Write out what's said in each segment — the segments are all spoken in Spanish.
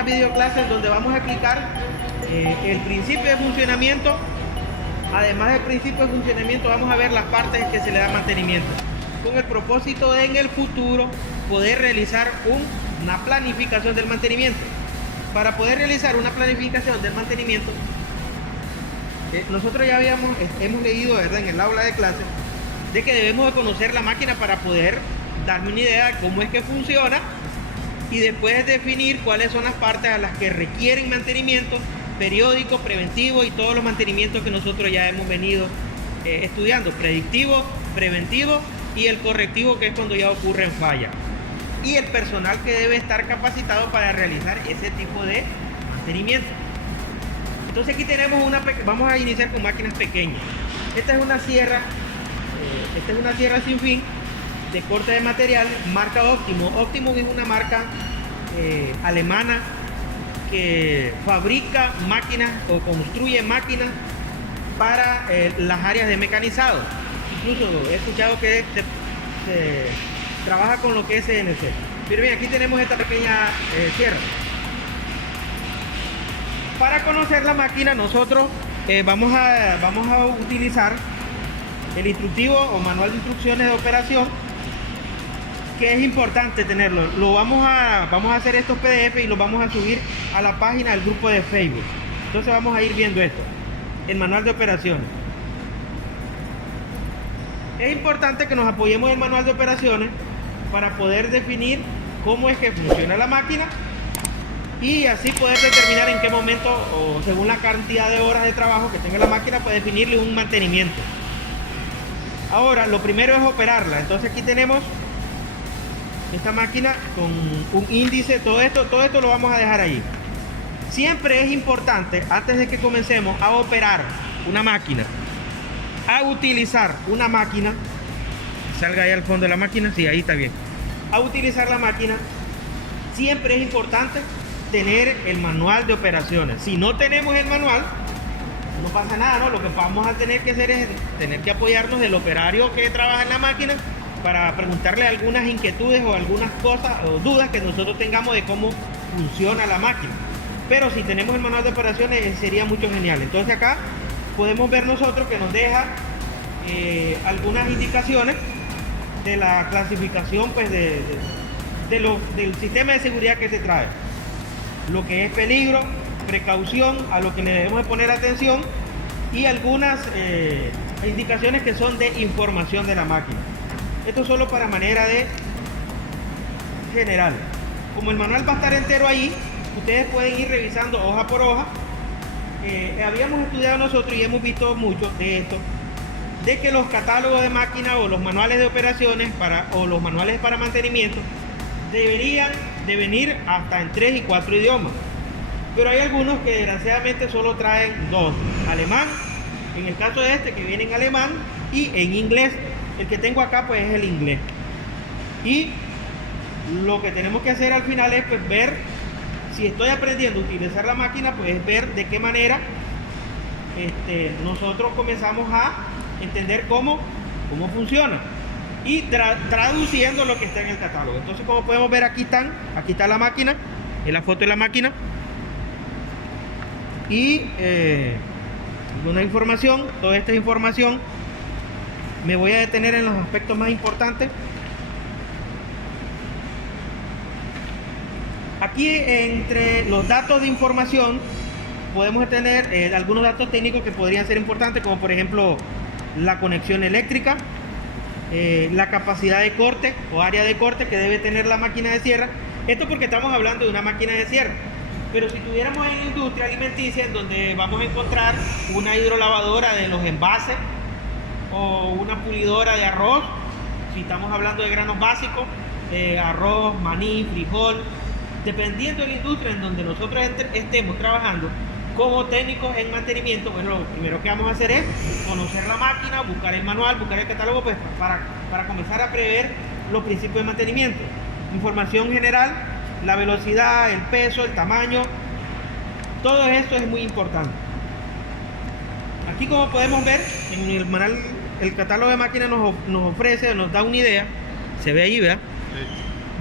una videoclase donde vamos a explicar el principio de funcionamiento. Además del principio de funcionamiento, vamos a ver las partes que se le da mantenimiento, con el propósito de en el futuro poder realizar una planificación del mantenimiento. Para poder realizar una planificación del mantenimiento, nosotros ya hemos leído, ¿verdad?, en el aula de clase, de que debemos de conocer la máquina para poder darme una idea de cómo es que funciona y después definir cuáles son las partes a las que requieren mantenimiento periódico, preventivo y todos los mantenimientos que nosotros ya hemos venido estudiando: predictivo, preventivo y el correctivo, que es cuando ya ocurren fallas, y el personal que debe estar capacitado para realizar ese tipo de mantenimiento. Entonces aquí tenemos vamos a iniciar con máquinas pequeñas. Esta es una sierra sin fin de corte de material, marca Optimum. Optimum es una marca alemana que fabrica máquinas o construye máquinas para las áreas de mecanizado. Incluso he escuchado que se trabaja con lo que es CNC. Pero bien, aquí tenemos esta pequeña sierra. Para conocer la máquina, nosotros vamos a utilizar el instructivo o manual de instrucciones de operación, que es importante tenerlo. Vamos a hacer estos PDF y los vamos a subir a la página del grupo de Facebook. Entonces vamos a ir viendo esto, el manual de operaciones. Es importante que nos apoyemos en el manual de operaciones para poder definir cómo es que funciona la máquina y así poder determinar en qué momento, o según la cantidad de horas de trabajo que tenga la máquina, pues definirle un mantenimiento. Ahora, lo primero es operarla. Entonces aquí tenemos esta máquina con un índice, todo esto lo vamos a dejar ahí. Siempre es importante, antes de que comencemos a operar una máquina, a utilizar una máquina, salga ahí al fondo de la máquina, sí, ahí está bien. A utilizar la máquina, siempre es importante tener el manual de operaciones. Si no tenemos el manual, no pasa nada, ¿no? Lo que vamos a tener que hacer es tener que apoyarnos del operario que trabaja en la máquina para preguntarle algunas inquietudes o algunas cosas o dudas que nosotros tengamos de cómo funciona la máquina. Pero si tenemos el manual de operaciones, sería mucho genial. Entonces acá podemos ver nosotros que nos deja algunas indicaciones de la clasificación, pues, del sistema de seguridad que se trae, lo que es peligro, precaución, a lo que le debemos de poner atención, y algunas indicaciones que son de información de la máquina. Esto solo para manera de general. Como el manual va a estar entero ahí, ustedes pueden ir revisando hoja por hoja. Habíamos estudiado nosotros y hemos visto mucho de esto, de que los catálogos de máquina o los manuales de operaciones o los manuales para mantenimiento deberían de venir hasta en 3 y 4 idiomas. Pero hay algunos que desgraciadamente solo traen 2, alemán, en el caso de este que viene en alemán, y en inglés. El que tengo acá pues es el inglés. Y lo que tenemos que hacer al final es, pues, ver si estoy aprendiendo a utilizar la máquina, pues ver de qué manera nosotros comenzamos a entender cómo funciona y traduciendo lo que está en el catálogo. Entonces, como podemos ver, aquí está la máquina, en la foto de la máquina, y una información. Toda esta información me voy a detener en los aspectos más importantes. Aquí, entre los datos de información, podemos tener algunos datos técnicos que podrían ser importantes, como por ejemplo la conexión eléctrica, la capacidad de corte o área de corte que debe tener la máquina de sierra. Esto porque estamos hablando de una máquina de sierra. Pero si tuviéramos en la industria alimenticia, en donde vamos a encontrar una hidrolavadora de los envases o una pulidora de arroz, si estamos hablando de granos básicos, arroz, maní, frijol, dependiendo de la industria en donde nosotros estemos trabajando como técnicos en mantenimiento, bueno, lo primero que vamos a hacer es conocer la máquina, buscar el manual, buscar el catálogo, pues, para comenzar a prever los principios de mantenimiento. Información general, la velocidad, el peso, el tamaño, todo esto es muy importante. Aquí, como podemos ver, en el manual, el catálogo de máquinas nos ofrece, nos da una idea, se ve ahí, ¿verdad?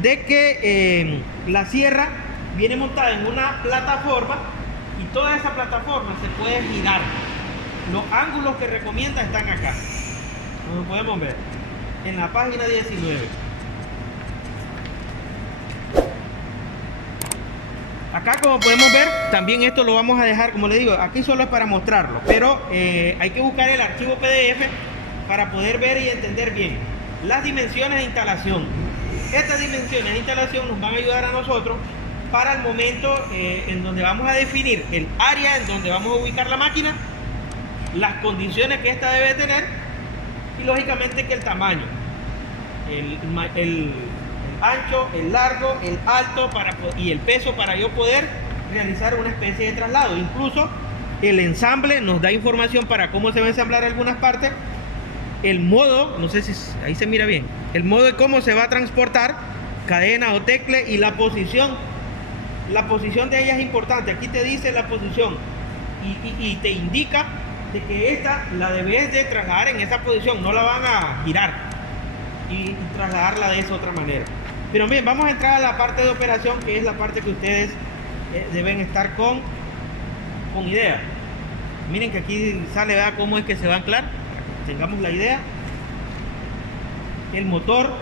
De que la sierra viene montada en una plataforma y toda esa plataforma se puede girar. Los ángulos que recomienda están acá, como podemos ver en la página 19. Acá, como podemos ver, también esto lo vamos a dejar, como les digo, aquí solo es para mostrarlo, pero hay que buscar el archivo PDF para poder ver y entender bien las dimensiones de instalación. Estas dimensiones de instalación nos van a ayudar a nosotros para el momento en donde vamos a definir el área en donde vamos a ubicar la máquina, las condiciones que ésta debe tener y lógicamente que el tamaño, el ancho, el largo, el alto y el peso para yo poder realizar una especie de traslado. Incluso el ensamble nos da información para cómo se va a ensamblar algunas partes, el modo, no sé si ahí se mira bien, el modo de cómo se va a transportar, cadena o tecle, y la posición. La posición de ella es importante. Aquí te dice la posición y te indica de que esta la debes de trasladar en esa posición, no la van a girar y trasladarla de esa otra manera. Pero bien, vamos a entrar a la parte de operación, que es la parte que ustedes deben estar con idea. Miren que aquí sale, vea cómo es que se va a anclar, tengamos la idea. El motor,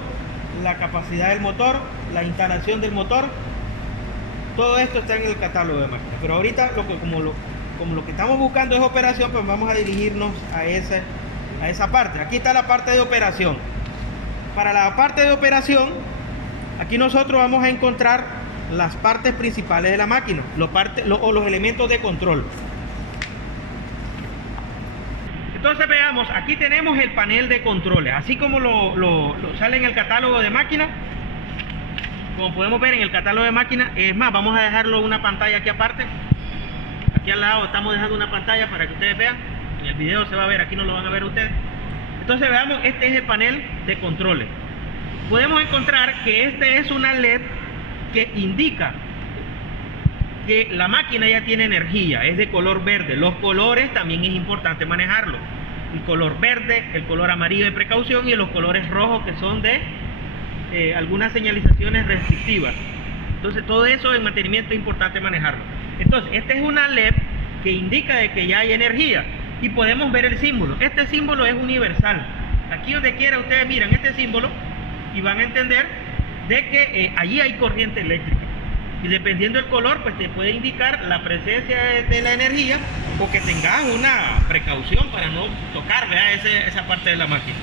la capacidad del motor, la instalación del motor, todo esto está en el catálogo de máquinas. Pero ahorita como lo que estamos buscando es operación, pues vamos a dirigirnos a esa parte. Aquí está la parte de operación. Para la parte de operación, aquí nosotros vamos a encontrar las partes principales de la máquina, los elementos de control. Entonces veamos, aquí tenemos el panel de controles, así como lo sale en el catálogo de máquina. Como podemos ver en el catálogo de máquina, es más, vamos a dejarlo una pantalla aquí aparte. Aquí al lado estamos dejando una pantalla para que ustedes vean. En el video se va a ver, aquí no lo van a ver ustedes. Entonces veamos, este es el panel de controles. Podemos encontrar que este es una LED que indica que la máquina ya tiene energía, es de color verde. Los colores también es importante manejarlos. El color verde, el color amarillo de precaución y los colores rojos que son de algunas señalizaciones restrictivas. Entonces todo eso en mantenimiento es importante manejarlo. Entonces esta es una LED que indica de que ya hay energía y podemos ver el símbolo. Este símbolo es universal. Aquí donde quiera ustedes miran este símbolo y van a entender de que allí hay corriente eléctrica. Y dependiendo del color, pues te puede indicar la presencia de la energía o que tengas una precaución para no tocar, ¿verdad?, esa parte de la máquina.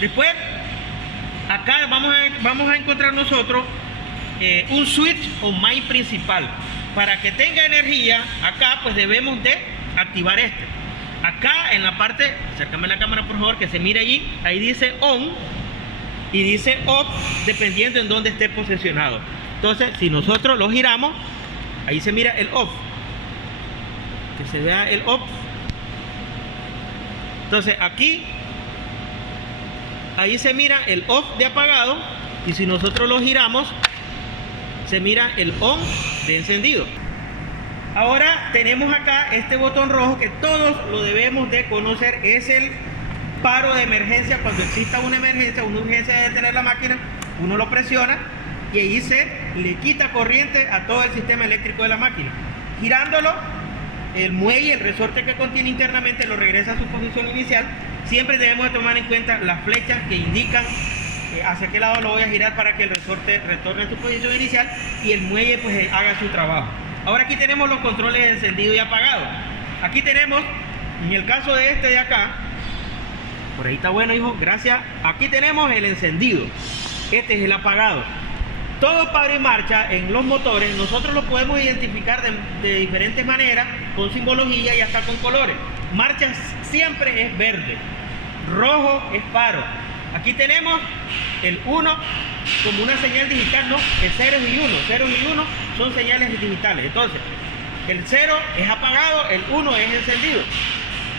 Después, acá vamos a encontrar nosotros un switch o main principal. Para que tenga energía, acá pues debemos de activar este. Acá en la parte, acércame la cámara por favor, que se mire allí, ahí dice on y dice off, dependiendo en dónde esté posicionado. Entonces, si nosotros lo giramos, ahí se mira el off, que se vea el off. Entonces aquí, ahí se mira el off de apagado, y si nosotros lo giramos, se mira el on de encendido. Ahora tenemos acá este botón rojo que todos lo debemos de conocer, es el paro de emergencia. Cuando exista una emergencia, una urgencia de detener la máquina, uno lo presiona y ahí se le quita corriente a todo el sistema eléctrico de la máquina. Girándolo, el muelle, el resorte que contiene internamente, lo regresa a su posición inicial. Siempre debemos de tomar en cuenta las flechas que indican hacia qué lado lo voy a girar para que el resorte retorne a su posición inicial y el muelle pues haga su trabajo. Ahora aquí tenemos los controles de encendido y apagado. Aquí tenemos, en el caso de este de acá, por ahí está bueno, hijo, gracias. Aquí tenemos el encendido, este es el apagado. Todo paro y marcha en los motores nosotros lo podemos identificar de diferentes maneras, con simbología y hasta con colores. Marcha siempre es verde, rojo es paro. Aquí tenemos el 1 como una señal digital, no, es ceros y 1. Ceros y 1 son señales digitales. Entonces, el 0 es apagado, el 1 es encendido.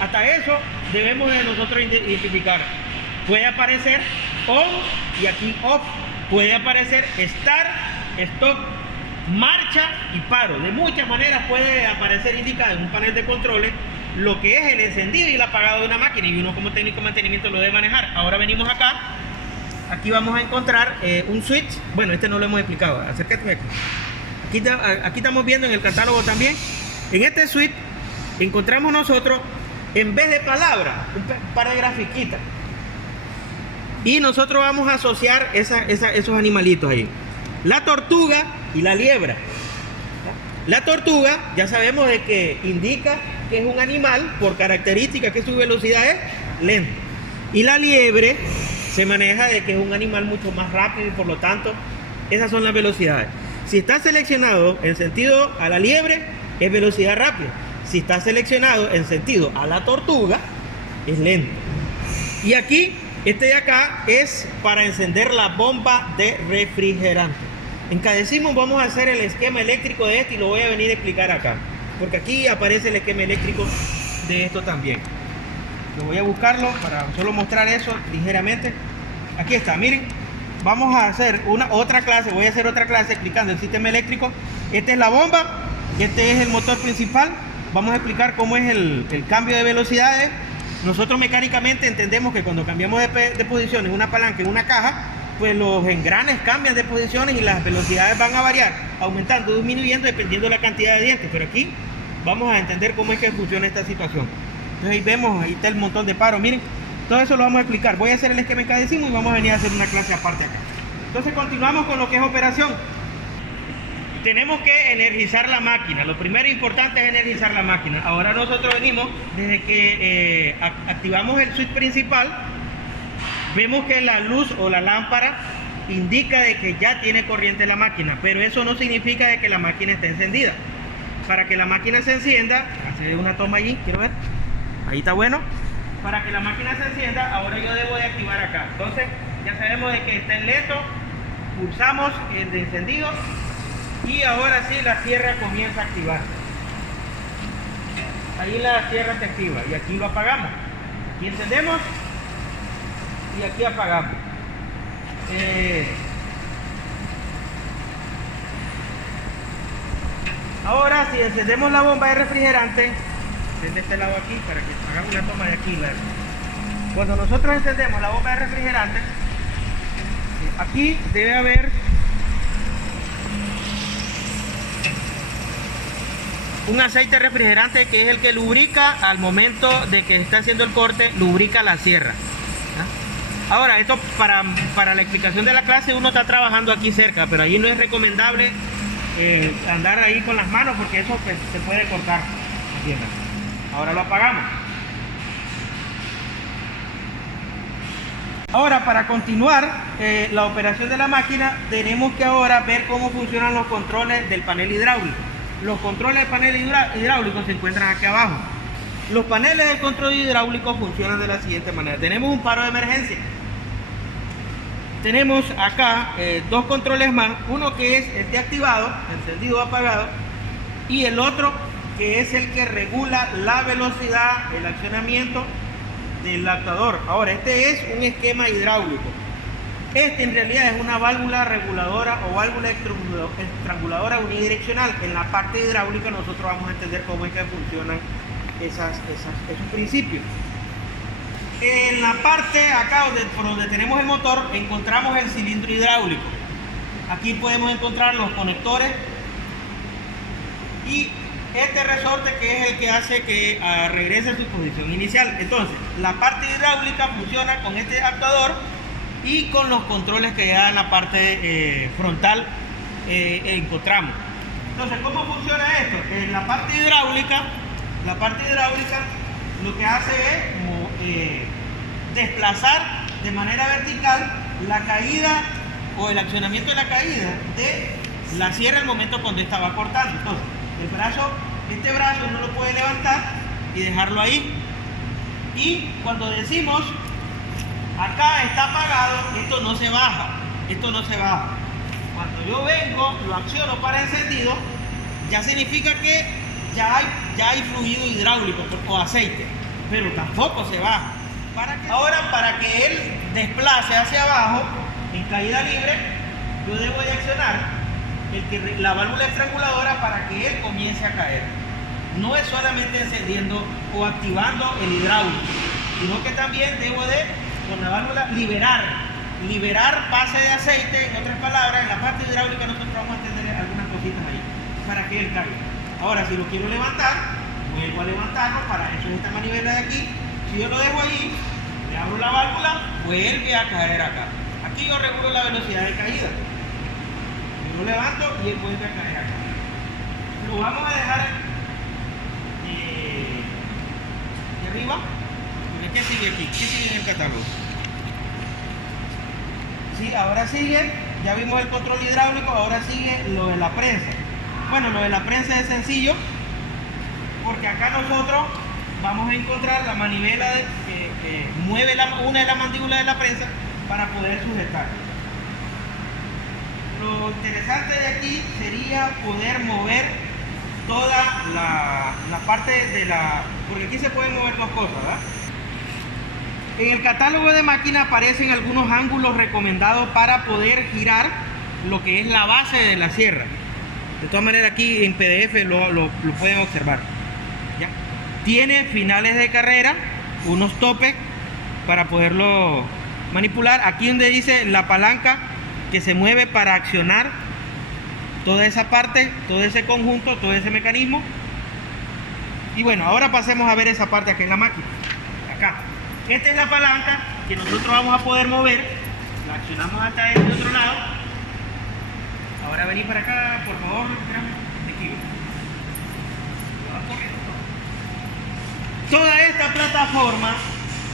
Hasta eso debemos de nosotros identificar. Puede aparecer on y aquí off. Puede aparecer start, stop, marcha y paro. De muchas maneras puede aparecer indicado en un panel de controles lo que es el encendido y el apagado de una máquina, y uno como técnico de mantenimiento lo debe manejar. Ahora venimos acá, aquí vamos a encontrar un switch. Bueno, este no lo hemos explicado, acércate aquí. Aquí estamos viendo en el catálogo también. En este suite encontramos nosotros, en vez de palabras, un par de grafiquitas. Y nosotros vamos a asociar esos animalitos ahí. La tortuga y la liebre. La tortuga ya sabemos de que indica que es un animal por característica que su velocidad es lenta. Y la liebre se maneja de que es un animal mucho más rápido y por lo tanto esas son las velocidades. Si está seleccionado en sentido a la liebre es velocidad rápida. Si está seleccionado en sentido a la tortuga es lento. Y aquí, este de acá es para encender la bomba de refrigerante. En cada décimo vamos a hacer el esquema eléctrico de este y lo voy a venir a explicar acá. Porque aquí aparece el esquema eléctrico de esto también. Yo voy a buscarlo para solo mostrar eso ligeramente. Aquí está, miren. Vamos a hacer otra clase, voy a hacer otra clase explicando el sistema eléctrico. Esta es la bomba, este es el motor principal. Vamos a explicar cómo es el cambio de velocidades. Nosotros mecánicamente entendemos que cuando cambiamos de posición en una palanca, en una caja, pues los engranes cambian de posiciones y las velocidades van a variar, aumentando o disminuyendo dependiendo de la cantidad de dientes. Pero aquí vamos a entender cómo es que funciona esta situación. Entonces ahí vemos, ahí está el montón de paros, miren. Todo eso lo vamos a explicar. Voy a hacer el esquema en cada décimo y vamos a venir a hacer una clase aparte acá. Entonces continuamos con lo que es operación. Tenemos que energizar la máquina. Lo primero importante es energizar la máquina. Ahora nosotros venimos, desde que activamos el switch principal, vemos que la luz o la lámpara indica de que ya tiene corriente la máquina, pero eso no significa de que la máquina esté encendida. Para que la máquina se encienda, hace una toma allí, quiero ver, ahí está bueno. Para que la máquina se encienda, ahora yo debo de activar acá. Entonces ya sabemos de que está en lento, pulsamos el de encendido y ahora sí la sierra comienza a activar. Ahí la sierra se activa y aquí lo apagamos. Aquí encendemos y aquí apagamos. Ahora si encendemos la bomba de refrigerante, de este lado aquí para que hagamos una toma de aquí. Cuando nosotros encendemos la bomba de refrigerante, aquí debe haber un aceite refrigerante que es el que lubrica al momento de que está haciendo el corte, lubrica la sierra. Ahora, esto para la explicación de la clase uno está trabajando aquí cerca, pero allí no es recomendable andar ahí con las manos porque eso pues, se puede cortar. ¿Entiendan? Ahora lo apagamos. Ahora, para continuar la operación de la máquina, tenemos que ahora ver cómo funcionan los controles del panel hidráulico. Los controles del panel hidráulico se encuentran aquí abajo. Los paneles del control hidráulico funcionan de la siguiente manera. Tenemos un paro de emergencia. Tenemos acá dos controles más. Uno que es el de activado, encendido o apagado, y el otro que es el que regula la velocidad, el accionamiento del actuador. Ahora, este es un esquema hidráulico. Este en realidad es una válvula reguladora o válvula estranguladora unidireccional. En la parte hidráulica nosotros vamos a entender cómo es que funcionan esos principios. En la parte acá por donde tenemos el motor encontramos el cilindro hidráulico. Aquí podemos encontrar los conectores y este resorte que es el que hace que regrese a su posición inicial. Entonces, la parte hidráulica funciona con este actuador y con los controles que ya en la parte frontal encontramos. Entonces, ¿cómo funciona esto? En la parte hidráulica lo que hace es desplazar de manera vertical la caída o el accionamiento de la caída de la sierra al momento cuando estaba cortando. Entonces, este brazo uno lo puede levantar y dejarlo ahí. Y cuando decimos acá está apagado, esto no se baja. Cuando yo vengo, lo acciono para encendido, ya significa que ya hay fluido hidráulico o aceite, pero tampoco se baja. Ahora, para que él desplace hacia abajo en caída libre, yo debo de accionar la válvula estranguladora para que él comience a caer. No es solamente encendiendo o activando el hidráulico, sino que también debo de, con la válvula, liberar pase de aceite. En otras palabras, en la parte hidráulica nosotros vamos a entender algunas cositas ahí. para que él caiga. Ahora, si lo quiero levantar, vuelvo a levantarlo. Para eso es esta manivela de aquí. Si yo lo dejo ahí, le abro la válvula, vuelve a caer acá. Aquí yo regulo la velocidad de caída. Yo lo levanto y él vuelve a caer acá. Lo vamos a dejar de arriba. ¿Qué sigue aquí? ¿Qué sigue en el catálogo? Sí, ahora sigue, ya vimos el control hidráulico, ahora sigue lo de la prensa. Bueno, lo de la prensa es sencillo, porque acá nosotros vamos a encontrar la manivela que mueve una de las mandíbulas de la prensa para poder sujetar. Lo interesante de aquí sería poder mover toda la parte de la... porque aquí se pueden mover dos cosas, ¿verdad? En el catálogo de máquina aparecen algunos ángulos recomendados para poder girar lo que es la base de la sierra. De todas maneras, aquí en PDF lo pueden observar. ¿Ya? Tiene finales de carrera, unos topes para poderlo manipular. Aquí donde dice la palanca que se mueve para accionar toda esa parte, todo ese conjunto, todo ese mecanismo. Y bueno, ahora pasemos a ver esa parte aquí en la máquina. Acá. Esta es la palanca que nosotros vamos a poder mover. La accionamos hasta este otro lado. Ahora vení para acá, por favor. Aquí. Toda esta plataforma,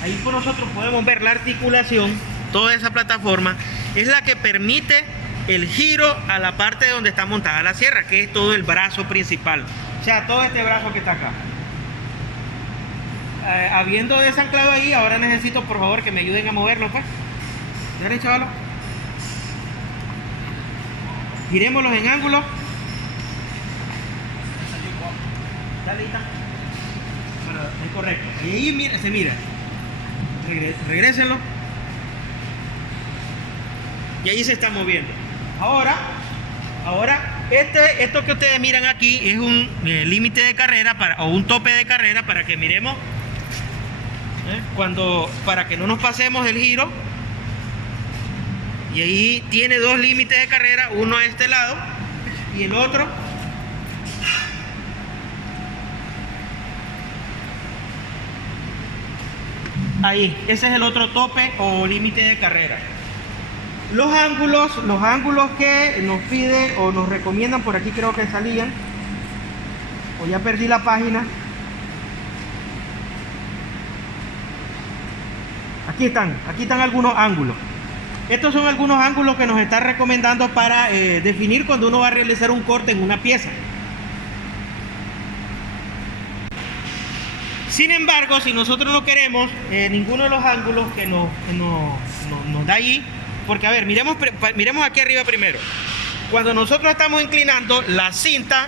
ahí por nosotros podemos ver la articulación. Toda esa plataforma es la que permite el giro a la parte donde está montada la sierra, que es todo el brazo principal. O sea, todo este brazo que está acá. Habiendo desanclado ahí, ahora necesito por favor que me ayuden a moverlo, pues. Dale, chavalo. Girémoslos en ángulo. Dale, está. Bueno, es correcto. Y ahí mira, se mira. Regrésenlo. Y ahí se está moviendo. Ahora, esto que ustedes miran aquí es un límite de carrera o un tope de carrera para que miremos. Para que no nos pasemos el giro. Y ahí tiene dos límites de carrera, uno a este lado y el otro ahí. Ese es el otro tope o límite de carrera. Los ángulos que nos piden o nos recomiendan, por aquí creo que salían, o ya perdí la página. Aquí están algunos ángulos. Estos son algunos ángulos que nos está recomendando para definir cuando uno va a realizar un corte en una pieza. Sin embargo, si nosotros no queremos ninguno de los ángulos que nos da allí, porque a ver, miremos aquí arriba primero. Cuando nosotros estamos inclinando la cinta,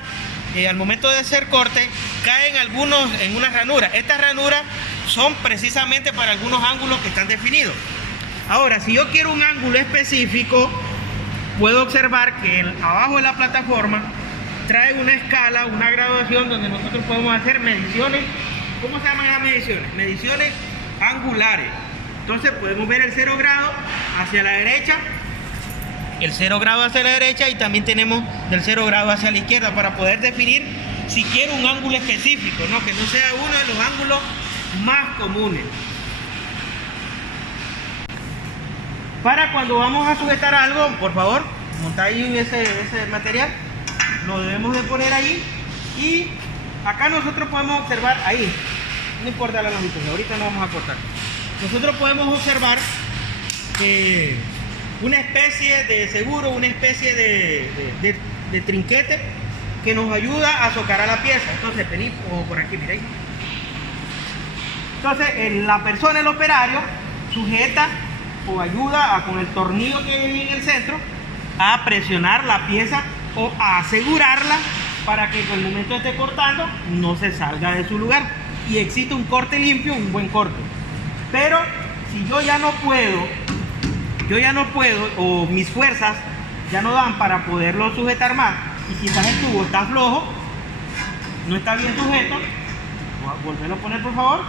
al momento de hacer corte, caen algunos en una ranura. Estas ranuras son precisamente para algunos ángulos que están definidos. Ahora, si yo quiero un ángulo específico, puedo observar que abajo de la plataforma trae una escala, una graduación donde nosotros podemos hacer mediciones. ¿Cómo se llaman las mediciones? Mediciones angulares. Entonces podemos ver el 0 grado hacia la derecha, el 0 grado hacia la derecha, y también tenemos del 0 grado hacia la izquierda para poder definir si quiero un ángulo específico, ¿no? Que no sea uno de los ángulos más comunes. Para cuando vamos a sujetar algo, por favor, montar ahí ese material, lo debemos de poner ahí, y acá nosotros podemos observar ahí, no importa la longitud, ahorita no vamos a cortar. Nosotros podemos observar una especie de seguro, una especie de trinquete que nos ayuda a socarar la pieza. Entonces, vení, o por aquí, miren. Entonces, la persona, el operario, sujeta o ayuda con el tornillo que hay en el centro a presionar la pieza o a asegurarla para que con el momento esté cortando no se salga de su lugar y existe un corte limpio, un buen corte. Pero si yo ya no puedo o mis fuerzas ya no dan para poderlo sujetar más, y quizás el tubo está flojo, no está bien sujeto, volverlo a poner por favor.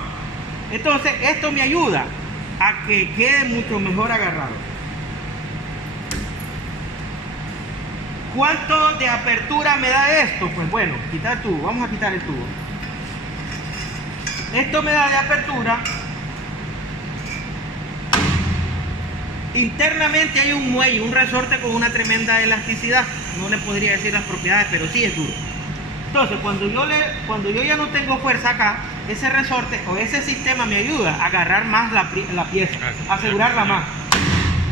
Entonces esto me ayuda a que quede mucho mejor agarrado. ¿Cuánto de apertura me da esto? Pues bueno, quitar el tubo, vamos a quitar el tubo. Esto me da de apertura. Internamente hay un muelle, un resorte con una tremenda elasticidad. No le podría decir las propiedades, pero sí es duro. Entonces, cuando yo ya no tengo fuerza acá, ese resorte o ese sistema me ayuda a agarrar más la pieza, asegurarla más.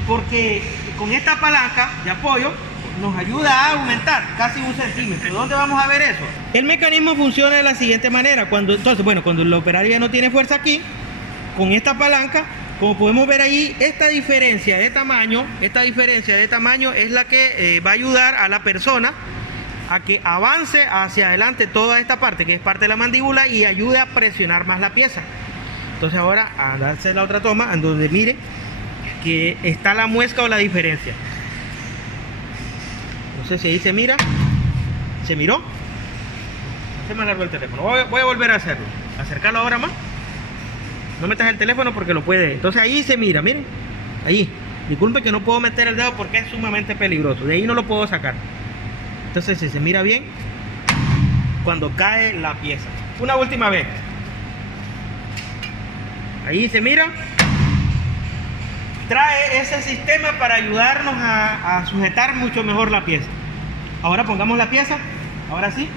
Porque con esta palanca de apoyo nos ayuda a aumentar casi 1 centímetro. ¿Dónde vamos a ver eso? El mecanismo funciona de la siguiente manera. Cuando el operario ya no tiene fuerza aquí, con esta palanca, como podemos ver ahí, esta diferencia de tamaño es la que va a ayudar a la persona a que avance hacia adelante toda esta parte, que es parte de la mandíbula, y ayude a presionar más la pieza. Entonces ahora a darse la otra toma, en donde mire que está la muesca o la diferencia. No sé si ahí se mira. ¿Se miró? Se me alargó el teléfono. Voy a volver a hacerlo. Acercarlo ahora más. No metas el teléfono porque lo puede. Entonces ahí se mira, miren. Ahí. Disculpe que no puedo meter el dedo porque es sumamente peligroso. De ahí no lo puedo sacar. Entonces si se mira bien cuando cae la pieza. Una última vez. Ahí se mira. Trae ese sistema para ayudarnos a sujetar mucho mejor la pieza. Ahora pongamos la pieza. Ahora sí.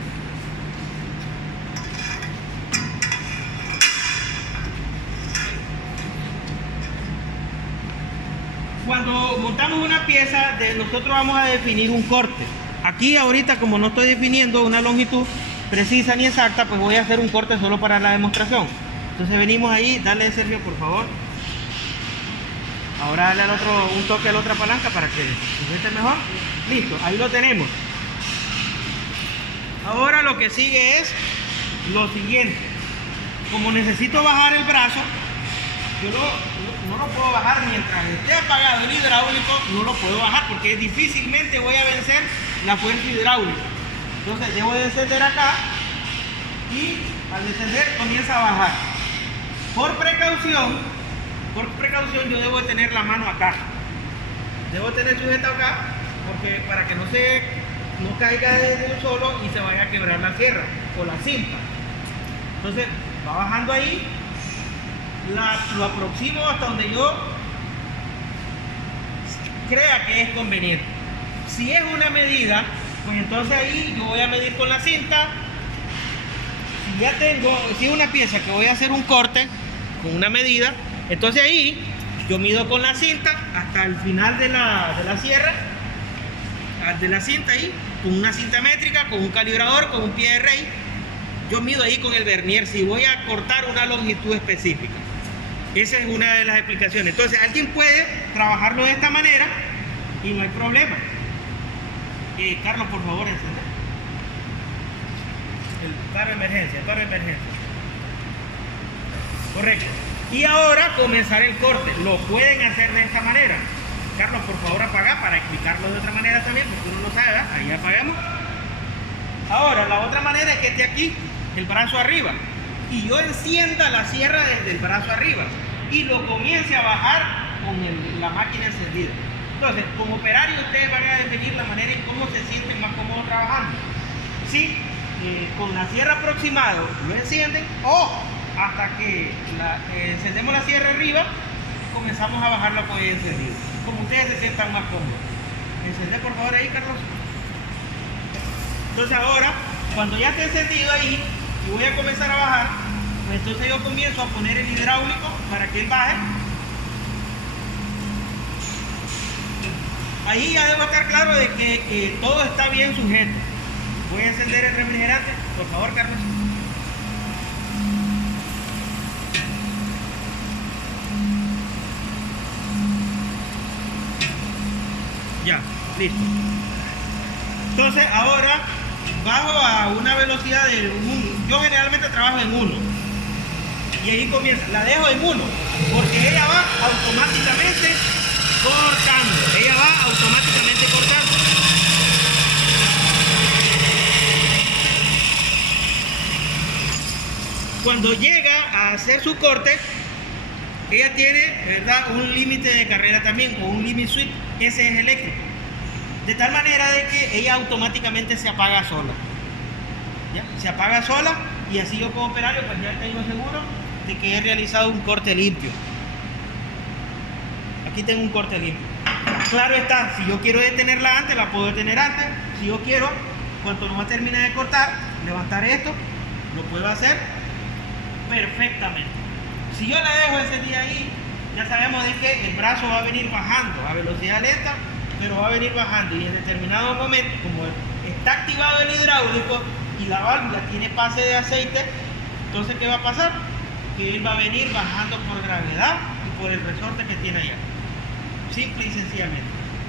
Cuando montamos una pieza, nosotros vamos a definir un corte. Aquí ahorita, como no estoy definiendo una longitud precisa ni exacta, pues voy a hacer un corte solo para la demostración. Entonces venimos ahí, dale, Sergio, por favor. Ahora dale un toque a la otra palanca para que se sujete mejor. Listo, ahí lo tenemos. Ahora lo que sigue es lo siguiente. Como necesito bajar el brazo, yo no lo puedo bajar mientras esté apagado el hidráulico, no lo puedo bajar porque difícilmente voy a vencer la fuerza hidráulica. Entonces debo de descender acá y al descender comienza a bajar. Por precaución yo debo de tener la mano acá. Debo tener sujeto acá porque para que no caiga desde un solo y se vaya a quebrar la sierra o la cinta. Entonces va bajando ahí. Lo aproximo hasta donde yo crea que es conveniente. Si es una medida, pues entonces ahí yo voy a medir con la cinta. Si es una pieza que voy a hacer un corte con una medida, entonces ahí yo mido con la cinta hasta el final de la sierra, de la cinta ahí, con una cinta métrica, con un calibrador, con un pie de rey. Yo mido ahí con el vernier si voy a cortar una longitud específica. Esa es una de las explicaciones. Entonces alguien puede trabajarlo de esta manera y no hay problema. Carlos, por favor, encender el paro de emergencia, Correcto. Y ahora comenzar el corte. Lo pueden hacer de esta manera. Carlos, por favor, apaga para explicarlo de otra manera también, porque uno no sabe, ¿verdad? Ahí apagamos. Ahora, la otra manera es que esté aquí, el brazo arriba, y yo encienda la sierra desde el brazo arriba y lo comience a bajar con la máquina encendida. Entonces, como operario, ustedes van a definir la manera en cómo se sienten más cómodos trabajando. Si con la sierra aproximado lo encienden, o hasta que encendemos la sierra arriba, comenzamos a bajarla con el encendido. Como ustedes se sientan más cómodos. Encender por favor ahí, Carlos. Entonces ahora, cuando ya esté encendido ahí y voy a comenzar a bajar, pues entonces yo comienzo a poner el hidráulico para que él baje. Ahí ya debo estar claro de que todo está bien sujeto. Voy a encender el refrigerante, por favor, Carlos. Ya, listo. Entonces ahora bajo a una velocidad de 1. Yo generalmente trabajo en 1. Y ahí comienza. La dejo en 1 porque ella va automáticamente cortando. Ella va automáticamente cortando. Cuando llega a hacer su corte, ella tiene, ¿verdad?, un límite de carrera también, o un limit switch. Ese es eléctrico. de tal manera de que ella automáticamente se apaga sola. ¿Ya? Se apaga sola y así yo como operario pues ya tengo seguro de que he realizado un corte limpio. Aquí tengo un corte limpio. Claro está, si yo quiero detenerla antes, la puedo detener antes. Si yo quiero, cuando nomás termine de cortar, levantar esto, lo puedo hacer perfectamente. Si yo la dejo ese día ahí, ya sabemos de que el brazo va a venir bajando a velocidad lenta, pero va a venir bajando y en determinado momento, como está activado el hidráulico y la válvula tiene pase de aceite, entonces ¿qué va a pasar? Que él va a venir bajando por gravedad y por el resorte que tiene allá. Simple y sencillamente.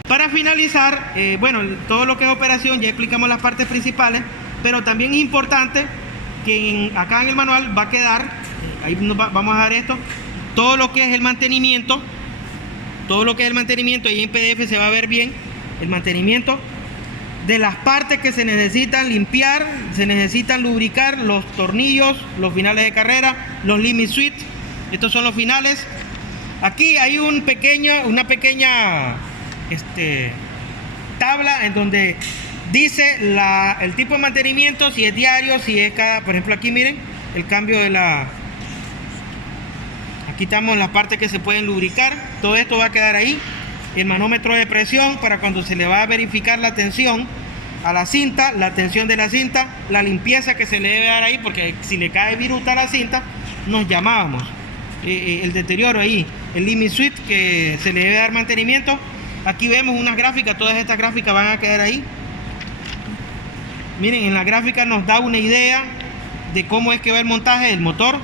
Para finalizar, bueno, todo lo que es operación, ya explicamos las partes principales, pero también es importante que acá en el manual va a quedar, ahí vamos a dar esto, todo lo que es el mantenimiento, ahí en PDF se va a ver bien el mantenimiento de las partes que se necesitan limpiar, se necesitan lubricar, los tornillos, los finales de carrera, los limit switch, estos son los finales. Aquí hay una pequeña tabla en donde dice el tipo de mantenimiento, si es diario, si es cada, por ejemplo aquí miren, el cambio de aquí estamos las partes que se pueden lubricar, todo esto va a quedar ahí, el manómetro de presión para cuando se le va a verificar la tensión a la cinta, la tensión de la cinta, la limpieza que se le debe dar ahí, porque si le cae viruta a la cinta, nos llamábamos, el deterioro ahí, el limit switch que se le debe dar mantenimiento. Aquí vemos unas gráficas, todas estas gráficas van a quedar ahí. Miren, en la gráfica nos da una idea de cómo es que va el montaje del motor.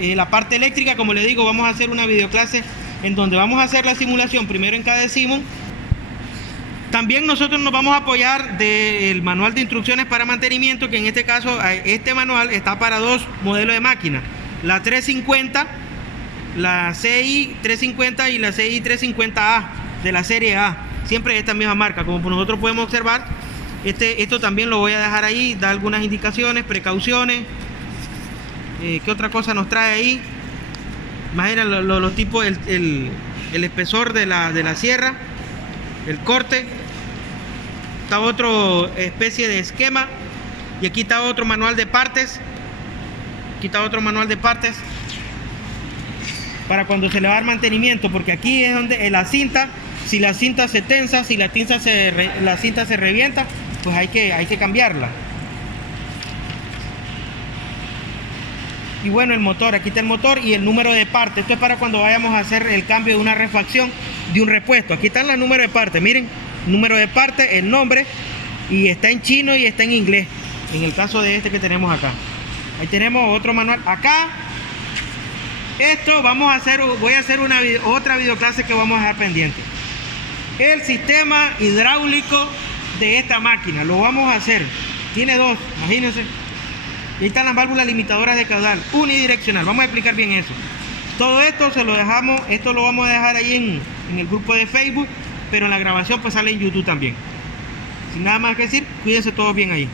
La parte eléctrica, como les digo, vamos a hacer una videoclase en donde vamos a hacer la simulación primero en cada Siemens. También nosotros nos vamos a apoyar del manual de instrucciones para mantenimiento, que en este caso, este manual está para dos modelos de máquina, la 350, la CI 350 y la CI 350A de la serie A, siempre de esta misma marca. Como nosotros podemos observar, esto también lo voy a dejar ahí, da algunas indicaciones, precauciones. ¿Qué otra cosa nos trae ahí? Imaginen los tipos, el espesor de la sierra, el corte. Está otro especie de esquema, y aquí está otro manual de partes. Para cuando se le va a dar mantenimiento, porque aquí es donde la cinta, si la cinta se tensa, si la cinta se revienta, pues hay que cambiarla. Y bueno, el motor, aquí está el motor y el número de partes. Esto es para cuando vayamos a hacer el cambio de una refacción, de un repuesto. Aquí están los números de partes, miren, número de partes, el nombre, y está en chino y está en inglés, en el caso de este que tenemos acá. Ahí tenemos otro manual. Acá, esto voy a hacer otra videoclase que vamos a dejar pendiente. El sistema hidráulico de esta máquina, lo vamos a hacer. Tiene dos, imagínense. Y ahí están las válvulas limitadoras de caudal, unidireccional. Vamos a explicar bien eso. Todo esto se lo dejamos, esto lo vamos a dejar ahí en el grupo de Facebook, pero en la grabación pues sale en YouTube también. Sin nada más que decir, cuídense todos bien ahí.